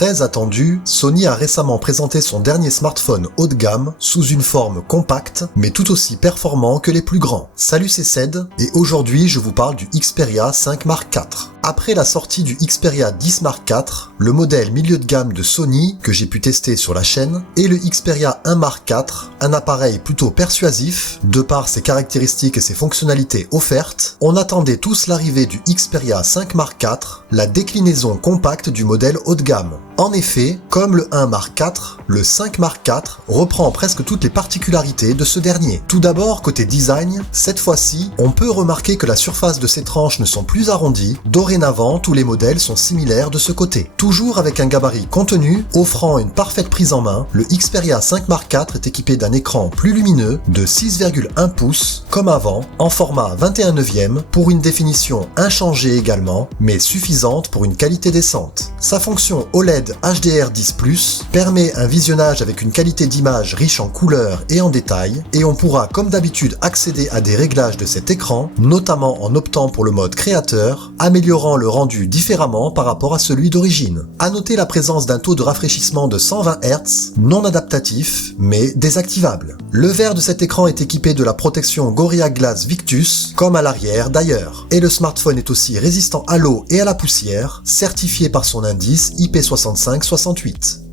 Très attendu, Sony a récemment présenté son dernier smartphone haut de gamme sous une forme compacte, mais tout aussi performant que les plus grands. Salut, c'est Ced, et aujourd'hui je vous parle du Xperia 5 Mark IV. Après la sortie du Xperia 10 Mark IV, le modèle milieu de gamme de Sony, que j'ai pu tester sur la chaîne, et le Xperia 1 Mark IV, un appareil plutôt persuasif, de par ses caractéristiques et ses fonctionnalités offertes, on attendait tous l'arrivée du Xperia 5 Mark IV, la déclinaison compacte du modèle haut de gamme. En effet, comme le 1 Mark IV, le 5 Mark IV reprend presque toutes les particularités de ce dernier. Tout d'abord, côté design, cette fois-ci, on peut remarquer que la surface de ses tranches ne sont plus arrondies. Dorénavant, tous les modèles sont similaires de ce côté. Toujours avec un gabarit contenu, offrant une parfaite prise en main, le Xperia 5 Mark IV est équipé d'un écran plus lumineux de 6,1 pouces, comme avant, en format 21/9, pour une définition inchangée également, mais suffisante pour une qualité décente. Sa fonction OLED HDR10+, permet un visionnage avec une qualité d'image riche en couleurs et en détails, et on pourra comme d'habitude accéder à des réglages de cet écran, notamment en optant pour le mode créateur, améliorant le rendu différemment par rapport à celui d'origine. À noter la présence d'un taux de rafraîchissement de 120 Hz, non adaptatif, mais désactivable. Le verre de cet écran est équipé de la protection Gorilla Glass Victus, comme à l'arrière d'ailleurs. Et le smartphone est aussi résistant à l'eau et à la poussière, certifié par son indice IP6568.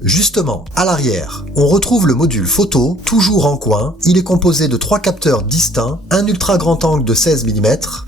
Justement, à l'arrière, on retrouve le module photo, toujours en coin. Il est composé de 3 capteurs distincts, un ultra grand angle de 16 mm,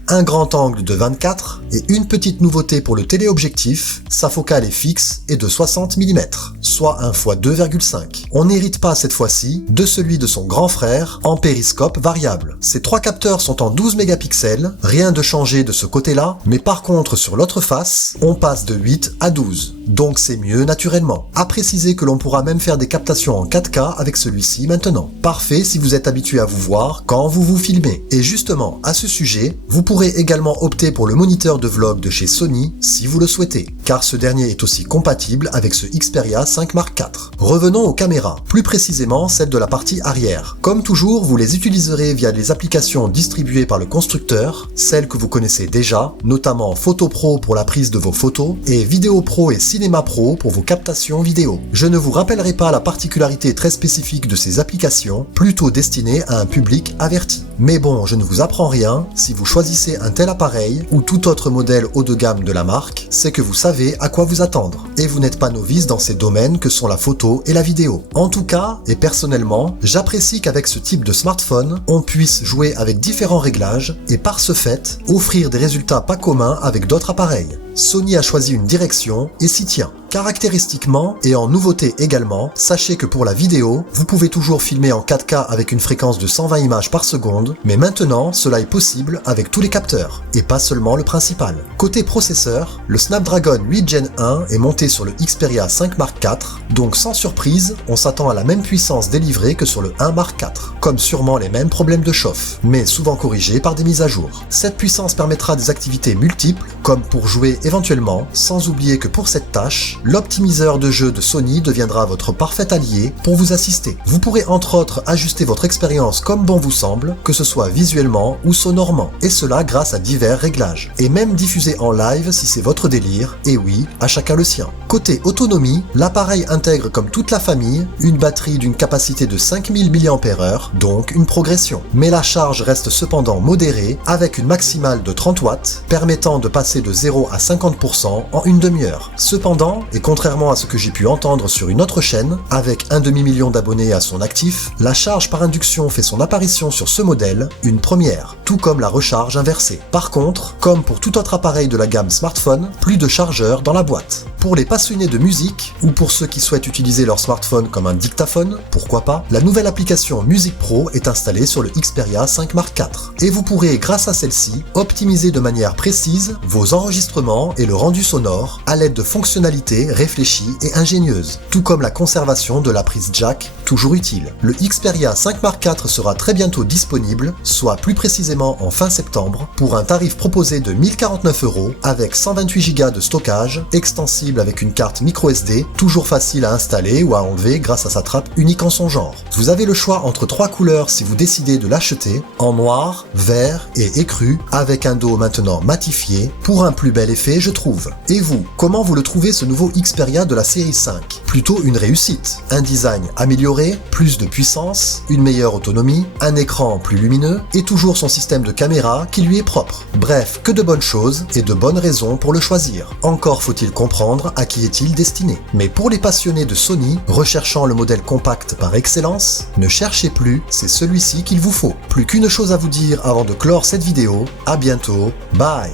un grand angle de 24 et une petite nouveauté pour le téléobjectif, sa focale est fixe et de 60 mm, soit 1 x 2,5. On n'hérite pas cette fois-ci de celui de son grand frère en périscope variable. Ces 3 capteurs sont en 12 mégapixels, rien de changé de ce côté-là, mais par contre sur l'autre face, on passe de 8 à 12. Donc c'est mieux naturellement. À préciser que l'on pourra même faire des captations en 4K avec celui-ci maintenant. Parfait si vous êtes habitué à vous voir quand vous vous filmez. Et justement, à ce sujet, vous pourrez également opter pour le moniteur de vlog de chez Sony si vous le souhaitez, car ce dernier est aussi compatible avec ce Xperia 5 Mark IV. Revenons aux caméras, plus précisément celle de la partie arrière. Comme toujours, vous les utiliserez via les applications distribuées par le constructeur, celles que vous connaissez déjà, notamment Photo Pro pour la prise de vos photos et Vidéo Pro et Cinema Pro pour vos captations vidéo. Je ne vous rappellerai pas la particularité très spécifique de ces applications, plutôt destinées à un public averti. Mais bon, je ne vous apprends rien, si vous choisissez un tel appareil ou tout autre modèle haut de gamme de la marque, c'est que vous savez à quoi vous attendre. Et vous n'êtes pas novice dans ces domaines que sont la photo et la vidéo. En tout cas, et personnellement, j'apprécie qu'avec ce type de smartphone, on puisse jouer avec différents réglages et par ce fait, offrir des résultats pas communs avec d'autres appareils. Sony a choisi une direction et s'y tient. Caractéristiquement et en nouveauté également, sachez que pour la vidéo, vous pouvez toujours filmer en 4K avec une fréquence de 120 images par seconde, mais maintenant cela est possible avec tous les capteurs, et pas seulement le principal. Côté processeur, le Snapdragon 8 Gen 1 est monté sur le Xperia 5 Mark IV, donc sans surprise, on s'attend à la même puissance délivrée que sur le 1 Mark IV, comme sûrement les mêmes problèmes de chauffe, mais souvent corrigés par des mises à jour. Cette puissance permettra des activités multiples, comme pour jouer éventuellement, sans oublier que pour cette tâche, l'optimiseur de jeu de Sony deviendra votre parfait allié pour vous assister. Vous pourrez entre autres ajuster votre expérience comme bon vous semble, que ce soit visuellement ou sonorement, et cela grâce à divers réglages. Et même diffuser en live si c'est votre délire, et oui, à chacun le sien. Côté autonomie, l'appareil intègre comme toute la famille, une batterie d'une capacité de 5000 mAh, donc une progression. Mais la charge reste cependant modérée, avec une maximale de 30 watts, permettant de passer de 0 à 50% en une demi-heure. Cependant, et contrairement à ce que j'ai pu entendre sur une autre chaîne, avec un demi-million d'abonnés à son actif, la charge par induction fait son apparition sur ce modèle, une première, tout comme la recharge inversée. Par contre, comme pour tout autre appareil de la gamme smartphone, plus de chargeur dans la boîte. Pour les passionnés de musique, ou pour ceux qui souhaitent utiliser leur smartphone comme un dictaphone, pourquoi pas, la nouvelle application Music Pro est installée sur le Xperia 5 Mark IV. Et vous pourrez, grâce à celle-ci, optimiser de manière précise vos enregistrements et le rendu sonore à l'aide de fonctionnalités réfléchies et ingénieuses, tout comme la conservation de la prise jack, toujours utile. Le Xperia 5 Mark IV sera très bientôt disponible, soit plus précisément en fin septembre, pour un tarif proposé de 1049 € avec 128 Go de stockage, extensible compatible avec une carte microSD, toujours facile à installer ou à enlever grâce à sa trappe unique en son genre. Vous avez le choix entre 3 couleurs si vous décidez de l'acheter, en noir, vert et écru, avec un dos maintenant matifié, pour un plus bel effet je trouve. Et vous, comment vous le trouvez ce nouveau Xperia de la série 5 ? Plutôt une réussite. Un design amélioré, plus de puissance, une meilleure autonomie, un écran plus lumineux et toujours son système de caméra qui lui est propre. Bref, que de bonnes choses et de bonnes raisons pour le choisir. Encore faut-il comprendre à qui est-il destiné. Mais pour les passionnés de Sony, recherchant le modèle compact par excellence, ne cherchez plus, c'est celui-ci qu'il vous faut. Plus qu'une chose à vous dire avant de clore cette vidéo, à bientôt, bye.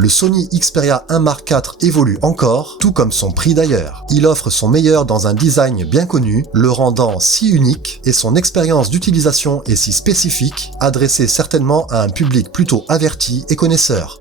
Le Sony Xperia 1 Mark IV évolue encore, tout comme son prix d'ailleurs. Il offre son meilleur dans un design bien connu, le rendant si unique, et son expérience d'utilisation est si spécifique, adressée certainement à un public plutôt averti et connaisseur.